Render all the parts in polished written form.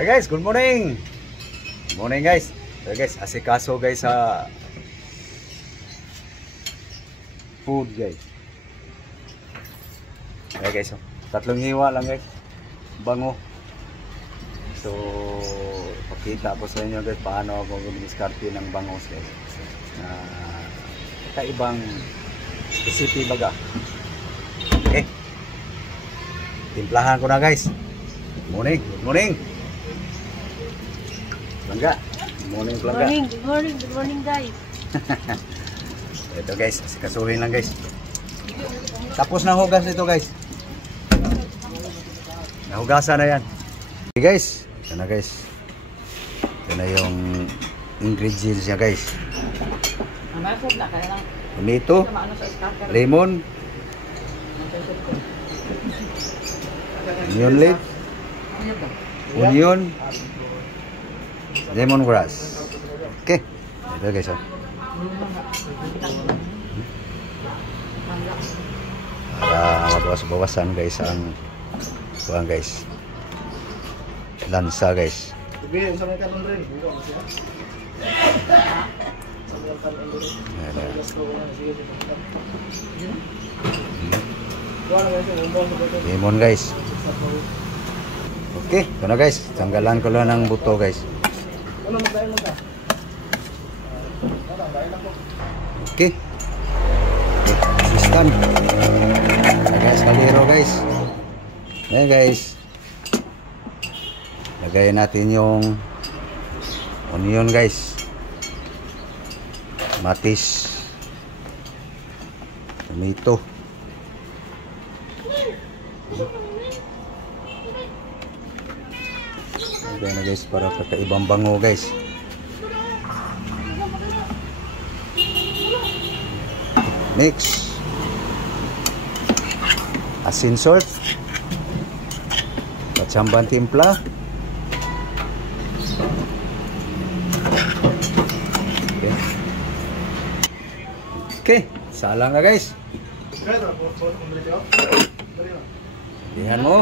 Hey guys, good morning. Good morning guys. So guys, asikaso guys sa food guys. Hey guys, tatlong hiwa lang guys. Bango. So, pakita ko sa inyo guys paano ako gumiskarte ng bangos guys. Kaibang recipe baga. Okay. Timplahan ko na guys. Good morning, good morning. Langga. Good morning, Langga. Good morning guys. Ito guys, sikasuhin lang guys. Tapos na hugas ito guys. Nahugasan na yan. Okay guys, ito na guys. Ito na yung ingredients niya guys. Tomato, lemon, onion leaf, onion, lemongrass. Okay, ito guys. Para mabawas-bawasan guys ang buwan guys. Lansa guys. Lemon guys. Okay, ito na guys. Tanggalan ko lang ng buto guys. Okay. Istan. Guys, kaliro guys. Ayan guys. Lagayin natin yung onion guys. Matis. Tomato. Lagayin na guys para kakaibang bango guys. Mix. Asin salt. Kacamban timpla. Okay, salang na guys. Lihan mo.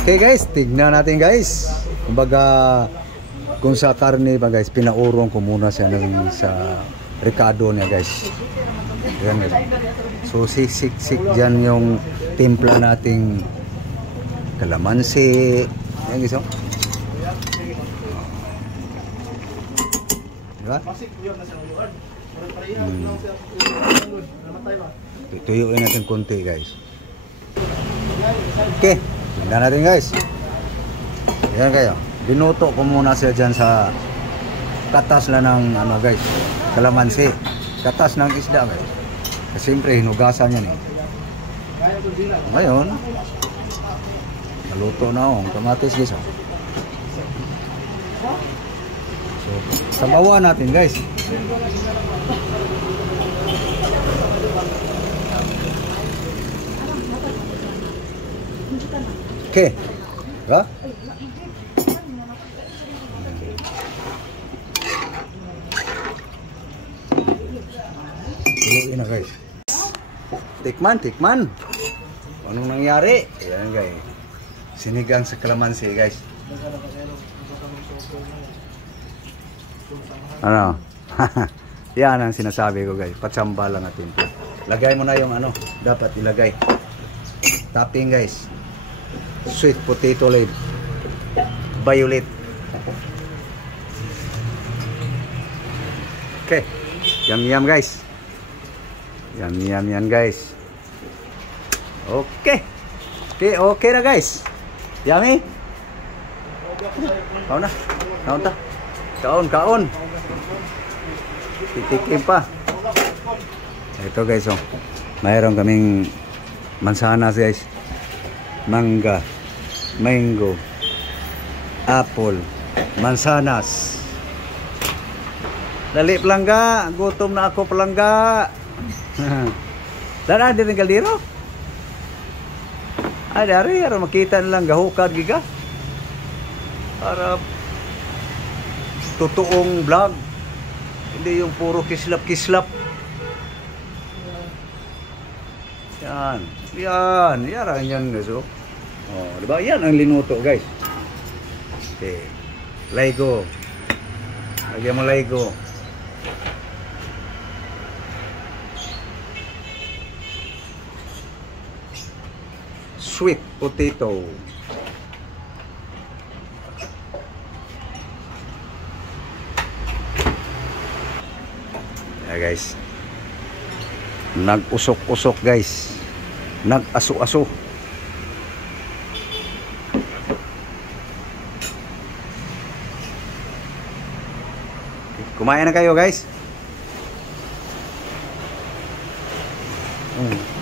Okay guys, tignan natin guys. Kumbaga kung sa karne pa guys, pinaurong ko muna siya sa ricado niya guys. Yan guys. So sik-sik dyan yung timpla nating kalamansi. Yan guys. Diba? Tuyuin natin konti guys. Okay, tignan natin guys. Yan kayo. Binuto ko muna siya dyan sa katas na ng ano guys, kalamansi. Katas ng isda guys. Kasi siyempre hinugasan yan eh. Ngayon naluto na ang kamatis guys. So, sabawan natin guys. Okay. Diba? Tuloy na guys. Tikman. Anong nangyari? Ayan guys. Sinigang sa kalamansi guys. Ano? Yan ang sinasabi ko guys. Patsamba lang natin. Lagay mo na yung ano. Dapat ilagay. Topping guys. Sweet potato leaf. Violet. Okay. Yum guys. Yum guys. Okay. Okay na guys. Yummy. Kaon. Titikim pa. Ito guys, oh. Mayroon kaming mansanas guys. Mangga, mango, apple, mansanas. Dali pelangga, gutom na ako pelangga. Dara din kaldero. Ay dari ara makita nilang gahukad giga. Para totoong vlog. Hindi yung puro kislap. Yan. Yan. Yan guys. Oh. Oh, di ba? Yan ang linuto, guys. Okay. Laigo. Lagyan mo laigo. Sweet potato. Yeah, guys. Nag-usok-usok, guys. Nag-aso-aso. Kumain na kayo, guys.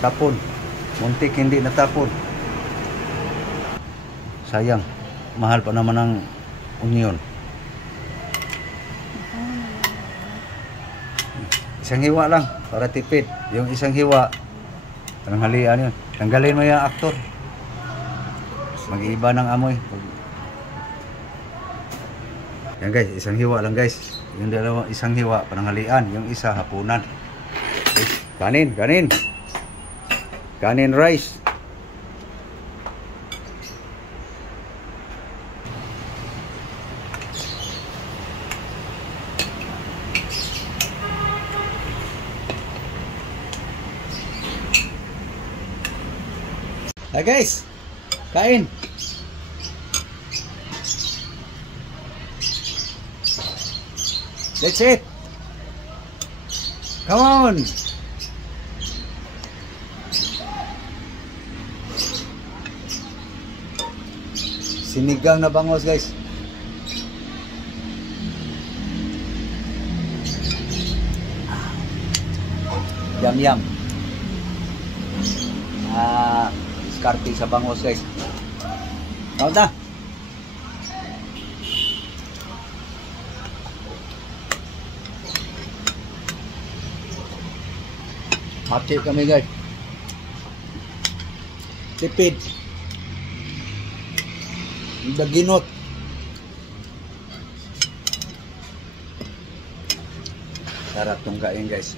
Tapon. Muntik hindi natapon. Sayang. Mahal pa naman ang onion. Isang hiwa lang para tipid. Yung isang hiwa, tanghalian yun. Tanggalin mo yung aktor. Mag-iiba ng amoy. Yan guys, isang hiwa lang guys. Yung dalawa, isang hiwa, pananghalian. Yung isa, hapunan. Okay. Kanin, kanin. Kanin rice. Hey guys, kain. That's it. Come on. Sinigang na bangos guys. Yum yum. Diskarte sa bangos guys. Tawag na. Hati kami guys. Tipid. Daginot. Sarap tong kain guys.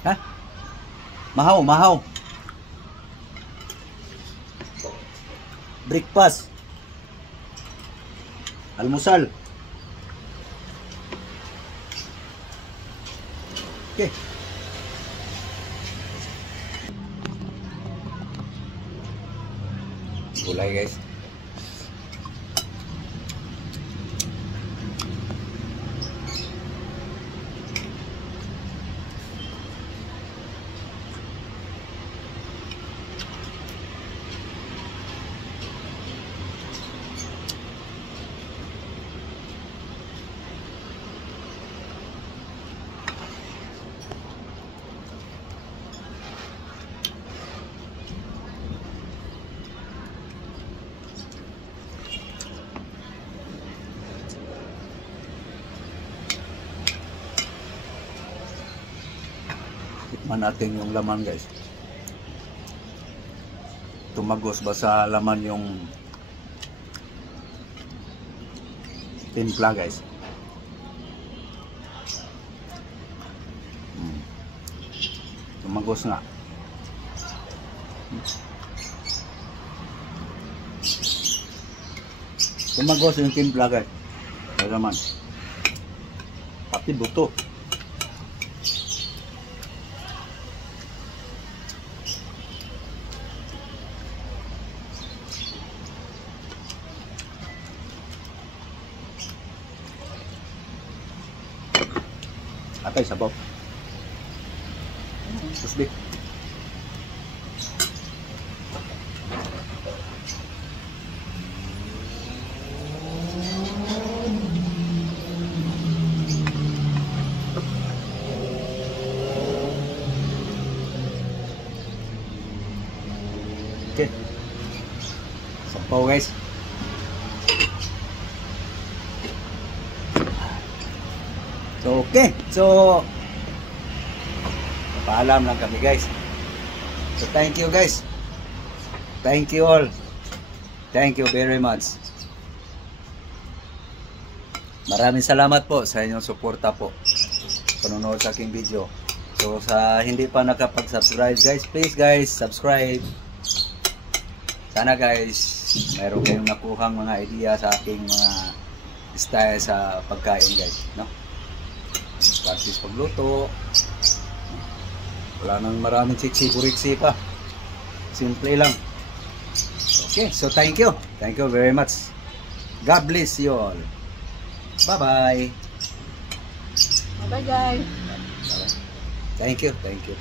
Ha? Mahaw, mahaw. Breakfast. Almusal. Okay. Gulay guys. Tikman natin yung laman guys. Tumagos ba sa laman yung timpla guys? Tumagos nga. Tumagos yung timpla guys. Sa laman. Pati buto. Atay sabaw. Susbik. Okay. Sabaw guys. So, okay. So, paalam lang kami guys. So, thank you guys. Thank you all. Thank you very much. Maraming salamat po sa inyong suporta po. Panonood sa aking video. So sa hindi pa nakapag-subscribe guys, please guys, subscribe. Sana guys, mayroon kayong nakuhang mga idea sa aking mga style sa pagkain guys, no? Practice pagluto. Wala nang maraming siksi-buriksi pa. Simple lang. Okay, so thank you. Thank you very much. God bless you all. Bye-bye. Bye guys. Thank you. Thank you.